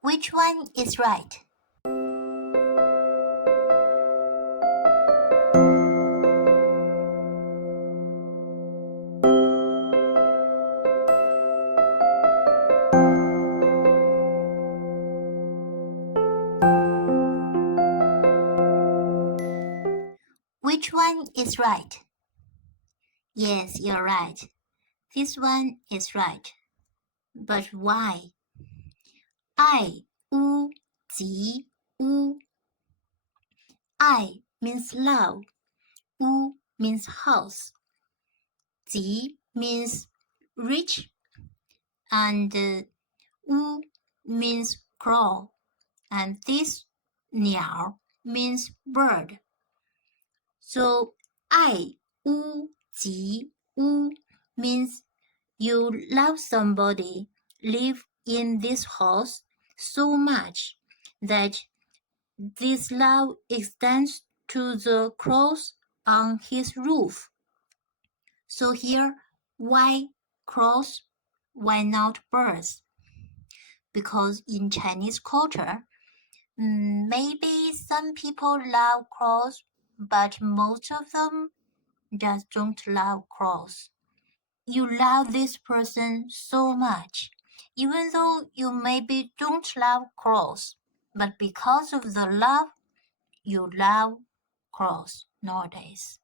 Which one is right? Which one is right? Yes, you're right. This one is right. But why? I, u, ji, u. I means love. U means house. Ji means rich. And u means crow. And this 鸟 means bird. So I, u, ji, u means you love somebody, live in this house so much that this love extends to the crows on his roof. So here, why crows? Why not birds? Because in Chinese culture, maybe some people love crows, but most of them just don't love crows. You love this person so much, even though you maybe don't love crows, but because of the love, you love crows nowadays.